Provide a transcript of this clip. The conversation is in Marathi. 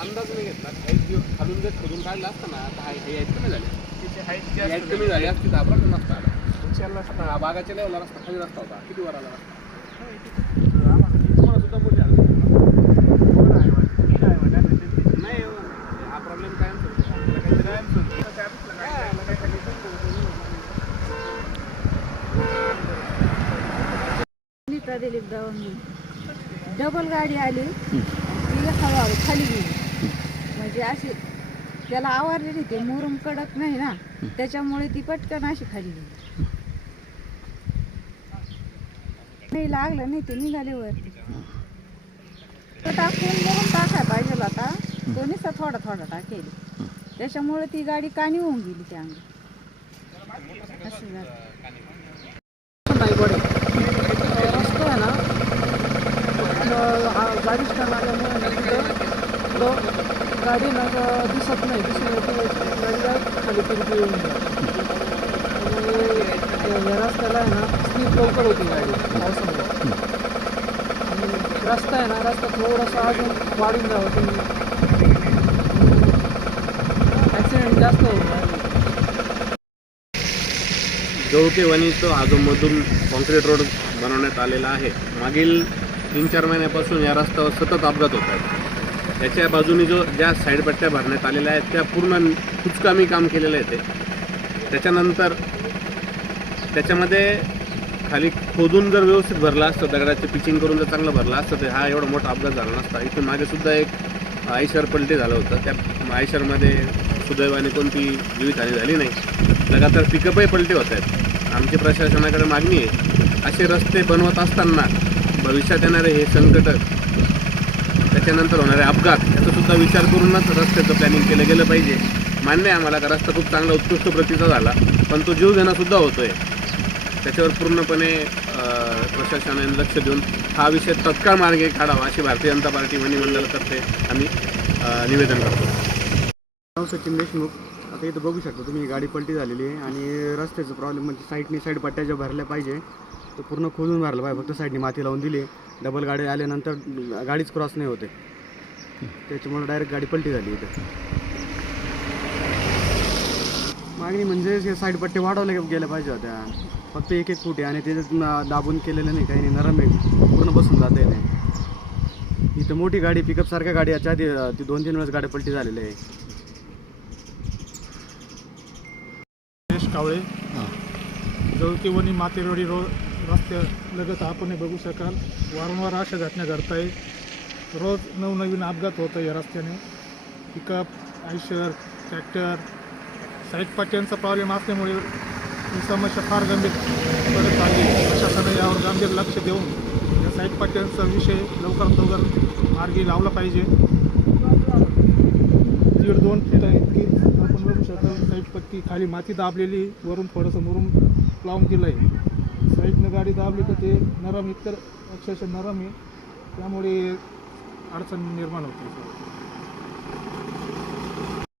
अंदाज नाही घेतला. हाईट खालून जर खोदून काढला असता ना तर हाईट हाईट कमी झाली. त्याची हाईट हाईट कमी झाली असती तर प्रश्न नसता आला. उचलला असता. हा बागाच्या लेवलला रस्ता खाली रस्ता होता. किती वर आला तुम्हाला सुद्धा मोठी ते- नाही हो. हा प्रॉब्लेम काय त्याला काहीतरी आहे म्हणतो. त्याला काय आपलं काय आहे, काय खाली नीता दिलीप दवंगी. डबल गाडी आली. ती हळूहळू खाली गेली. म्हणजे अशी त्याला आवारलेली ते मुरुम कडक नाही ना त्याच्यामुळे ती पटकन अशी खाली गेली. नाही लागलं नाही ते निघाले तो टाकून मुरुम टाकाय पाहिजे आता तो नुसता थोडा थोडा टाकेल. त्याच्यामुळे ती गाडी कानी होऊन गेली त्या अंगी. असं झालं नाही बडे रस्ता आहे ना अं, हा गाडी ना दिसत नाही. खाली तिरकी येऊन या रस्त्याला आहे ना स्पीड लवकर होती गाडी. पावसामुळे. आणि रस्ता आहे ना रस्ता थोडासा अजून वाढून जावं तुम्ही ॲक्सिडेंट जास्त होऊन राहिले जवळके वणीचं हा जो मधून कॉन्क्रीट रोड बनवण्यात आलेला आहे. मागील तीन चार महिन्यापासून या रस्त्यावर सतत अपघात होत आहेत. त्याच्या बाजूने जो ज्या साईड पट्ट्या भरण्यात आलेल्या आहेत त्या पूर्ण कुचकामी काम केलेलं आहे ते. त्याच्यानंतर त्याच्यामध्ये खाली खोदून जर व्यवस्थित भरला असतं दगडाचं पिचिंग करून जर चांगलं भरलं असतं तर हा एवढा मोठा अपघात झाला नसता. इथून मागेसुद्धा एक आयशर पलटी झालं होतं. त्या आयशरमध्ये सुदैवाने कोणती जीवितहानी झाली नाही. लगातार पिकअपही पलटे होत आहेत. आमची प्रशासनाकडे मागणी आहे असे रस्ते बनवत असताना भविष्यात येणारे हे संकट त्याच्यानंतर होणारे अपघात याचा सुद्धा विचार करूनच रस्त्याचं प्लॅनिंग केलं गेलं पाहिजे. मान्य आहे आम्हाला का रस्ता खूप चांगला उत्कृष्ट प्रतीचा झाला पण तो जीव होतो आहे त्याच्यावर पूर्णपणे प्रशासनाने लक्ष देऊन हा विषय तत्काळ मार्गे काढावा अशी भारतीय जनता पार्टी वनी आम्ही निवेदन करतो. नाव सचिन देशमुख. आता इथं बघू शकता तुम्ही गाडी पलटी झालेली आहे आणि रस्त्याचं प्रॉब्लेम म्हणजे साईडने साईड पट्ट्या ज्या भरल्या पाहिजे. तर पूर्ण खोदून भरलं पाहिजे फक्त साईडनी माती लावून दिली. डबल गाडी आल्यानंतर गाडीच क्रॉस नाही होते. त्याच्यामुळे डायरेक्ट गाडी पलटी झाली इथं. मागणी म्हणजे हे साईड पट्टे वाढवल्या गेल्या पाहिजे होत्या. फक्त एक एक फूट आणि त्याच्यात दाबून केलेलं नाही काही नाही नरम आहे. पूर्ण बसून जाते नाही इथं मोठी गाडी पिकअप सारख्या गाडी याच्या आधी ती दोन तीन वेळेस गाडी पलटी झालेली आहे. कावळे जवळकी वनी मातेरोडी रो रस्त्या लगत आपण हे बघू शकाल. वारंवार अशा घटना घडत आहे रोज नवनवीन अपघात होत आहे या रस्त्याने. पिकअप आयशर ट्रॅक्टर साईड पट्ट्यांचा प्रॉब्लेम असल्यामुळे ही समस्या फार गंभीर पडत आली प्रशासनाने यावर गंभीर लक्ष देऊन या साईड पट्ट्यांचा विषय लवकरात लवकर मार्गी लावला पाहिजे. दीड दोन फीट आहे इतकी आपण बघू शकतो साईड पट्टी खाली माती दाबलेली वरून थोडंसं मुरून लावून दिलं आहे साईडनं गाडी दाबली तर ते नरम इतकं अक्षरशः नरम आहे. त्यामुळे अडचण निर्माण होते.